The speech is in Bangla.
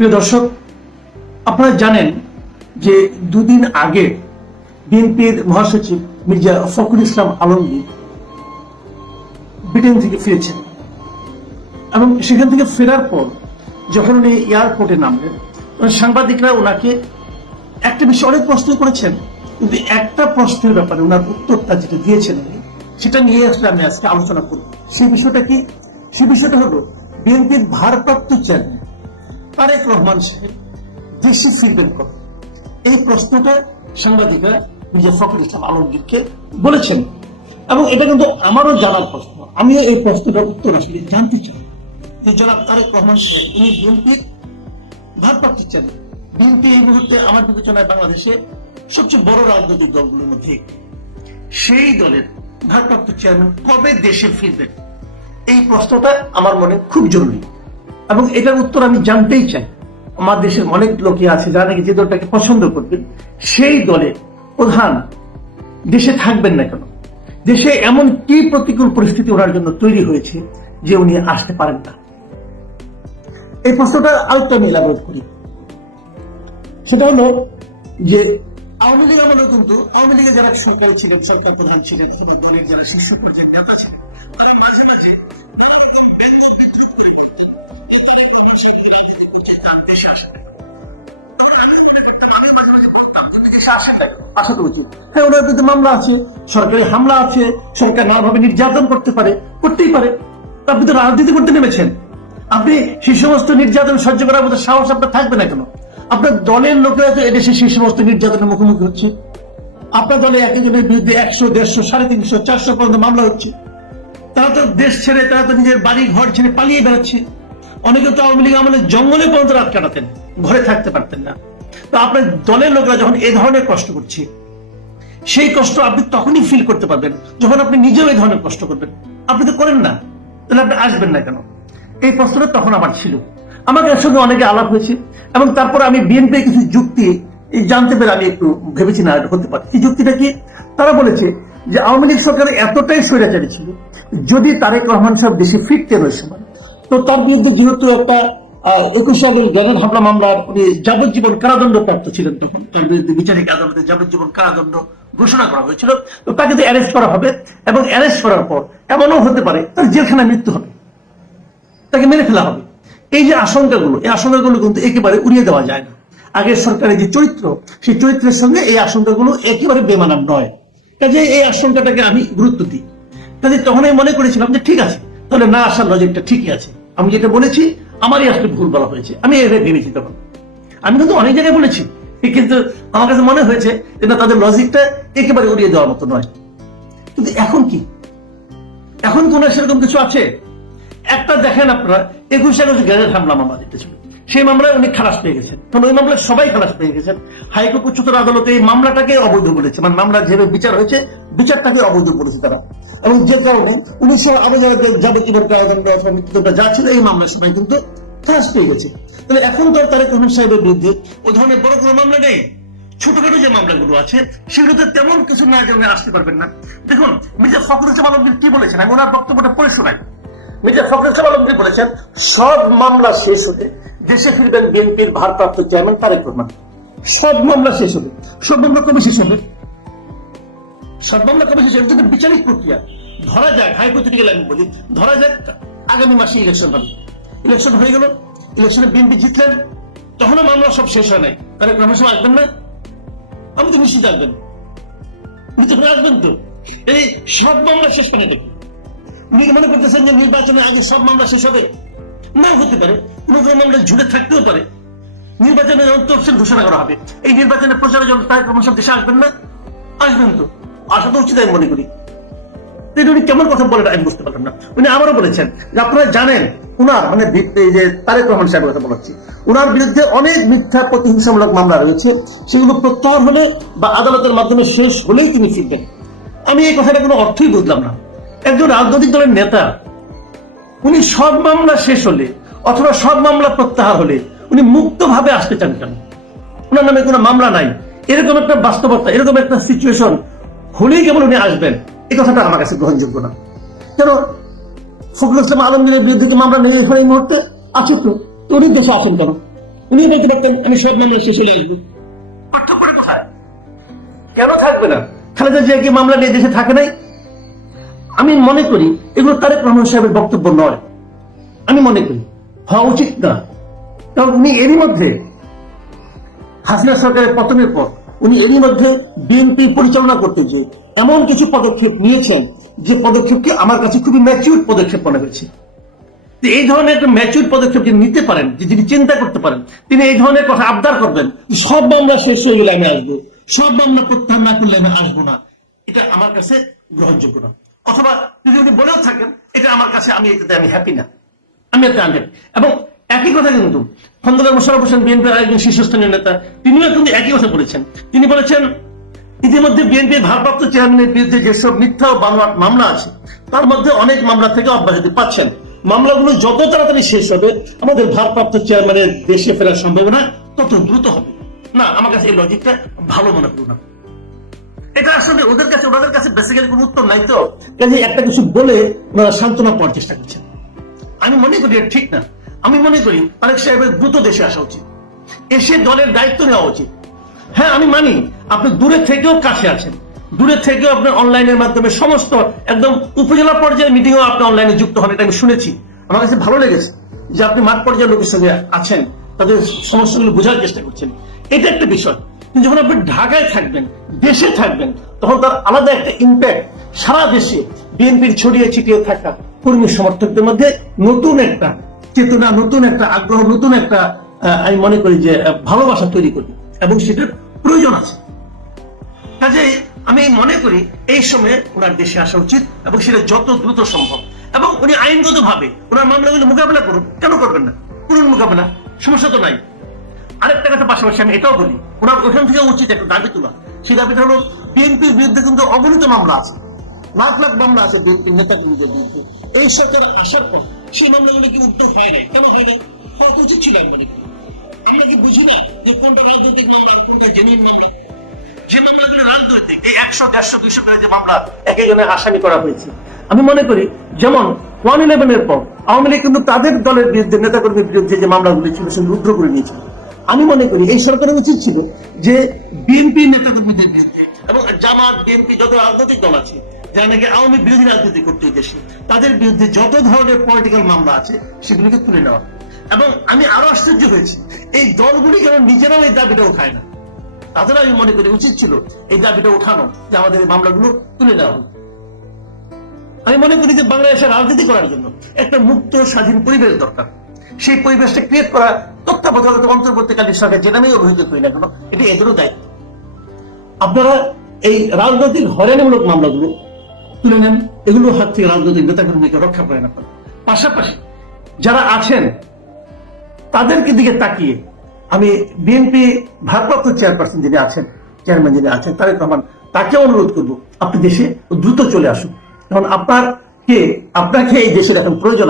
প্রিয় দর্শক, আপনারা জানেন যে দুদিন আগে বিএনপির মহাসচিব মির্জা ফখরুল ইসলাম আলমগীর ব্রিটেন থেকে ফিরেছেন এবং সেখান থেকে ফেরার পর যখন উনি এয়ারপোর্টে নামলেন সাংবাদিকরা ওনাকে একটা বিষয়ে অনেক প্রশ্ন করেছেন, কিন্তু একটা প্রশ্নের ব্যাপারে ওনার উত্তরটা যেটা দিয়েছেন উনি, সেটা নিয়ে আসলে আমি আজকে আলোচনা করব। সেই বিষয়টা কি? সেই বিষয়টা হলো বিএনপির ভারপ্রাপ্ত চেয়ারম্যান তারেক রহমান সাহেব দেশে ফিরবেন কবে? এই প্রশ্নটা সাংবাদিকরা মির্জা ফখরুল ইসলাম আলমগীরকে বলেছেন। এবং এটা কিন্তু আমারও জানার প্রশ্ন। আমিও এই প্রশ্নটার উত্তর আসলে জানতে চাই। যে জনাব তারেক রহমান সাহেব, উনি বিএনপির ভারপ্রাপ্ত চেয়ারম্যান। বিএনপি এই মুহূর্তে আমার বিবেচনায় বাংলাদেশে সবচেয়ে বড় রাজনৈতিক দলগুলোর মধ্যে সেই দলের ভারপ্রাপ্ত চেয়ারম্যান কবে দেশে ফিরবেন? এই প্রশ্নটা আমার মনে খুব জরুরি। এবং এটার উত্তর আমি জানতেই চাই। আমার দেশের অনেক লোকই আছে যারা নাকি যে দলটাকে পছন্দ করবেন, সেই দলের প্রধান দেশে থাকবেন না কেন? দেশে এমন কি প্রতিকূল পরিস্থিতি ওনার জন্য তৈরি হয়েছে যে উনি আসতে পারেন না? এই প্রশ্নটা আরেকটু আমি এলাবোরেট করি। সেটা হলো যে আওয়ামী লীগ আমলে কিন্তু আওয়ামী লীগের যারা সরকারি ছিলেন, সরকার প্রধান ছিলেন শুধু দলীয় যারা শীর্ষ পর্যায়ের নেতা ছিলেন বলতাম, "তুমি দেশে আসেন না কেন? আসা তো উচিত। হ্যাঁ ওনার বিরুদ্ধে মামলা আছে সরকারি হামলা আছে সরকার নানাভাবে নির্যাতন করতে পারে করতেই পারে। আপনি তো রাজনীতি করতে নেমেছেন। আপনি সেই সমস্ত নির্যাতন সহ্য করার মতো সাহস আপনার থাকবে না কেন? আপনার দলের লোকেরা তো এদেশে সেই সমস্ত নির্যাতনের মুখোমুখি হচ্ছে। আপনার দলে এক একজনের বিরুদ্ধে একশো দেড়শো সাড়ে তিনশো চারশো পর্যন্ত মামলা হচ্ছে। তারা তো দেশ ছেড়ে তারা তো নিজের বাড়ি ঘর ছেড়ে পালিয়ে বেড়াচ্ছে। অনেকে তো আওয়ামী লীগ আমলে জঙ্গলে পর্যন্ত রাত কাটাতেন ঘরে থাকতে পারতেন না। তো আপনার দলের লোকরা যখন এই ধরনের কষ্ট করছে, সেই কষ্ট আপনি তখনই ফিল করতে পারবেন, যখন আপনি নিজেও এই ধরনের কষ্ট করবেন। আপনি তো করেন না, তাহলে আপনি আসবেন না কেন? এই প্রশ্নটা তখন আমার ছিল। আমাকে এর সঙ্গে অনেকে আলাপ হয়েছে, এবং তারপরে আমি বিএনপি কিছু যুক্তি জানতে পেরে আমি একটু ভেবেছি না, হতে পারে। এই যুক্তিটা কি? তারা বলেছে যে আওয়ামী লীগ সরকার এতটাই স্বৈরাচারী ছিল, যদি তারেক রহমান সাহেব দেশে ফিরতেন ওই সময়, তো তার বিরুদ্ধে যেহেতু একটা একুশ হামলা মামলার উনি যাবজ্জীবন কারাদণ্ড প্রাপ্ত ছিলেন তখন। তার বিরুদ্ধে বিচারিক আদালতে যাবজ্জীবন কারাদণ্ড ঘোষণা করা হয়েছিল। তাকে তো অ্যারেস্ট করা হবে এবং অ্যারেস্ট করার পর এমনও হতে পারে তার জেলখানায় মৃত্যু হবে। তাকে মেরে ফেলা হবে। এই যে আশঙ্কাগুলো, এই আশঙ্কাগুলো কিন্তু একেবারে উড়িয়ে দেওয়া যায় না। আগের সরকারের যে চরিত্র, সেই চরিত্রের সঙ্গে এই আশঙ্কাগুলো একেবারে বেমানান নয়। কাজে এই আশঙ্কাটাকে আমি গুরুত্ব দিই। কাজে তখন আমি মনে করেছিলাম যে ঠিক আছে, তাহলে না আসার লজিকটা ঠিকই আছে। আমি যেটা বলেছি আমারই আসলে ভুল বলা হয়েছে। আমি এটা ভেবেছি তখন। আমি কিন্তু অনেক জায়গায় বলেছি। কিন্তু আমার কাছে মনে হয়েছে যে না, তাদের লজিকটা একেবারে উড়িয়ে দেওয়ার মতো নয়। কিন্তু এখন কি? এখন কোন সেরকম কিছু আছে? একটা দেখেন আপনারা, একুশ একুশ গ্যারেজ হামলা মামলা দিতেছিল সেই মামলায় উনি খালাস পেয়ে গেছেন। কারণ ওই মামলায় সবাই খালাস পেয়ে গেছেন। হাইকোর্ট উচ্চতর আদালতে এই মামলাটাকে অবৈধ বলেছে। মানে মামলা যেভাবে বিচার হয়েছে, বিচারটাকে অবৈধ বলেছে তারা। এবং যে কারণে উনিশশো আরও যারা যাবতীয় কারাদণ্ড অথবা মৃত্যুদণ্ড যা ছিল এই মামলার সবাই কিন্তু খালাস পেয়ে গেছে। তাহলে এখন তো তারেক রহমান সাহেবের বিরুদ্ধে ও ধরনের বড় কোনো মামলা নেই। ছোটখাটো যে মামলাগুলো আছে, সেগুলোতে তেমন কিছু না জন্য আসতে পারবেন না। দেখুন, মির্জা ফখরুল ইসলাম আলমগীর কি বলেছেন? আমি ওনার বক্তব্যটা পড়ে শোনাই। মির্জা ফখরুল ইসলাম আলমগীর বলেছেন, সব মামলা শেষ হলে দেশে ফিরবেন বিএনপির ভারপ্রাপ্ত চেয়ারম্যান তারেক রহমান। সব মামলা শেষ হবে, সব মামলা কবে শেষ হবে? সব মামলা কবে শেষ হবে? বিচারিক প্রক্রিয়া। ধরা যাক হাইকোর্টে গেলে আমি বলি, ধরা যাক আগামী মাসে ইলেকশন হবে। ইলেকশন হয়ে গেল ইলেকশনে বিএনপি জিতলেন, তখনও মামলা সব শেষ হয় নাই। তারেক রহমান সাহেব আসবেন না? আমি তো নিশ্চিত আসবেন। উনি তো আসবেন তো? এই সব মামলা শেষ করে দেখুন। উনি মনে করতেছেন যে নির্বাচনের আগে সব মামলা শেষ হবে? না হতে পারে, কোনো কোনো ঝুলে থাকতেও পারে। নির্বাচনের তফসিল ঘোষণা করা হবে। এই নির্বাচনের প্রচারের জন্য তারেক রহমান সাহেব দেশে আসবেন না? আসবেন তো। আসা তো উচিত আমি মনে করি। উনি কেমন কথা বলেন আমি বুঝতে পারলাম না। উনি আবারও বলেছেন যে আপনারা জানেন, উনার মানে যে তারেক রহমান সাহেবের কথা বলাচ্ছি উনার বিরুদ্ধে অনেক মিথ্যা প্রতিহিংসামূলক মামলা রয়েছে। সেগুলো প্রত্যাহার হলে বা আদালতের মাধ্যমে শেষ হলেই তিনি ফিরবেন। আমি এই কথাটা কোনো অর্থই বুঝলাম না। একজন রাজনৈতিক দলের নেতা উনি সব মামলা শেষ হলে, অথবা সব মামলা প্রত্যাহার হলে, উনি মুক্তভাবে আসতে চান কেন? ওনার নামে কোনো মামলা নাই। এরকম একটা বাস্তবতা, এরকম একটা সিচুয়েশন হলেই কেবল উনি আসবেন। এই কথাটা আমার কাছে গ্রহণযোগ্য না। কেন? ফখরুল ইসলাম আলমগীরের বিরুদ্ধে মামলা নেই এখন এই মুহূর্তে? আছে তো। উনি দেশে আসেন কেন? উনি বলতে পারতেন, আমি সব মামলা শেষে চলে আসব। কেন থাকবে না? খালেদা জিয়া কি মামলা নিয়ে দেশে থাকে নাই? আমি মনে করি এগুলো তারেক রহমান সাহেবের বক্তব্য নয়। আমি মনে করি হওয়া উচিত না। কারণ উনি এরই মধ্যে হাসিনা সরকারের পতনের পর উনি এরই মধ্যে বিএনপি পরিচালনা করতে যে এমন কিছু পদক্ষেপ নিয়েছেন যে পদক্ষেপকে আমার কাছে খুবই ম্যাচিউর পদক্ষেপ মনে হয়েছে। এই ধরনের একটা ম্যাচিউর পদক্ষেপ যিনি নিতে পারেন, যে যিনি চিন্তা করতে পারেন, তিনি এই ধরনের কথা আবদার করবেন সব মামলা শেষ হয়ে গেলে আমি আসব, সব মামলা প্রত্যাহার না করলে আমি আসব না। এটা আমার কাছে গ্রহণযোগ্য না। অথবা যদি উনি বলেও থাকেন, এটা আমার কাছে, আমি এটাতে, আমি হ্যাপি না। আমি একটা আনহ্যাপি এবং একই কথা কিন্তু খন্দকার মোশারফ হোসেন, বিএনপির আরেকজন শীর্ষস্থানীয় নেতা, তিনিও কিন্তু একই কথা বলেছেন। তিনি বলেছেন, ইতিমধ্যে বিএনপির ভারপ্রাপ্ত চেয়ারম্যানের বিরুদ্ধে যেসব মিথ্যা ও বানোয়াট মামলা আছে, তার মধ্যে অনেক মামলা থেকে অব্যাহতি পাচ্ছেন। মামলাগুলো যত তাড়াতাড়ি শেষ হবে, আমাদের ভারপ্রাপ্ত চেয়ারম্যানের দেশে ফেরার সম্ভাবনা তত দ্রুত হবে। না, আমার কাছে এই লজিকটা ভালো মনে করো না এটা আসলে ওদের কাছে ওনাদের কাছে বেসিক্যালি কোনো উত্তর নাই তো। কাজে একটা কিছু বলে ওনারা সান্ত্বনা পাওয়ার চেষ্টা করছেন? আমি মনে করি এটা ঠিক না। আমি মনে করি তারেক সাহেবের দ্রুত দেশে আসা উচিত। এসে দলের দায়িত্ব নেওয়া উচিত। হ্যাঁ আমি মানি আপনি দূরে থেকেও কাছে আছেন। দূরে থেকেও আপনার অনলাইনের মাধ্যমে সমস্ত একদম উপজেলা পর্যায়ের মিটিংও আপনি অনলাইনে যুক্ত হন এটা আমি শুনেছি। আমার কাছে ভালো লেগেছে যে আপনি মাঠ পর্যায়ের লোকের সঙ্গে আছেন তাদের সমস্যাগুলো বোঝার চেষ্টা করছেন। এটা একটা বিষয়। যখন আপনি ঢাকায় থাকবেন, দেশে থাকবেন, তখন তার আলাদা একটা ইম্প্যাক্ট সারা দেশে বিএনপির ছড়িয়ে ছিটিয়ে থাকা কর্মী সমর্থকদের মধ্যে নতুন একটা চেতনা, নতুন একটা আগ্রহ, নতুন একটা আমি মনে করি যে ভালোবাসা তৈরি করি এবং সেটার প্রয়োজন আছে। কাজেই আমি মনে করি এই সময়ে ওনার দেশে আসা উচিত এবং সেটা যত দ্রুত সম্ভব। এবং উনি আইনগত ভাবে ওনার মামলাগুলো মোকাবেলা করুন কেন করবেন না? করুন মোকাবেলা, সমস্যা তো নাই। আরেকটা কথা পাশাপাশি আমি এটাও বলি, ওনার ওখান থেকে উচিত একটা দাবি তোলা। সেই দাবিটা হলো, বিএনপির বিরুদ্ধে কিন্তু অগণিত মামলা আছে। লাখ লাখ মামলা আছে বিএনপির, নেতাকর্মীদের বিরুদ্ধে। এই সরকার আসার পর সেই মামলাগুলো কি উত্তর হয় না কেন হয় না উচিত ছিল আমি আমরা কি বুঝি না যে কোনটা রাজনৈতিক মামলা আর কোনটা জেনুইন মামলা? যে মামলাগুলো রাজনৈতিক, এই একশো, দেড়শো, দুইশো করে যে মামলা, এক একজনের আসামি করা হয়েছে। আমি মনে করি, যেমন ওয়ান ইলেভেনের পর আওয়ামী লীগ কিন্তু তাদের দলের বিরুদ্ধে, নেতাকর্মীর বিরুদ্ধে যে মামলাগুলি ছিল, সেগুলো রুদ্র করে নিয়েছিল। আমি মনে করি এই সরকারের উচিত ছিল যে বিএনপি নেতাকর্মীদের বিরুদ্ধে এবং জামাত বিএনপি যত রাজনৈতিক দল আছে, যারা নাকি আওয়ামী বিরোধী রাজনীতি করতে দেশে তাদের বিরুদ্ধে যত ধরনের পলিটিক্যাল মামলা আছে, সেগুলিকে তুলে নেওয়া। এবং আমি আরও আশ্চর্য হয়েছি, এই দলগুলি কেন নিজেরাও এই দাবিটা উঠায় না? তাদের আমি মনে করি উচিত ছিল এই দাবিটা উঠানো যে আমাদের এই মামলাগুলো তুলে নেওয়া হোক। আমি মনে করি যে বাংলাদেশে রাজনীতি করার জন্য একটা মুক্ত, স্বাধীন পরিবেশ দরকার। সেই পরিবেশটা ক্রিয়েট করা তত্ত্বাবধায়ক অন্তর্বর্তীকালীন সরকার যে নামেই অভিহিত করি না কেন, এটি এদেরও দায়িত্ব। আপনারা এই রাজনৈতিক হয়রানিমূলক মামলাগুলো তুলে নেন এগুলোর হাত থেকে রাজনৈতিক রক্ষা করেন আপনারা। পাশাপাশি যারা আছেন, তাদেরকে দিকে তাকিয়ে আমি বিএনপি ভারপ্রাপ্ত চেয়ারপারসন যিনি আছেন, চেয়ারম্যান যিনি আছেন, তারেক রহমান, তাকে অনুরোধ করব, আপনি দেশে দ্রুত চলে আসুন। কারণ আপনার কে, আপনাকে এই দেশের এখন প্রয়োজন।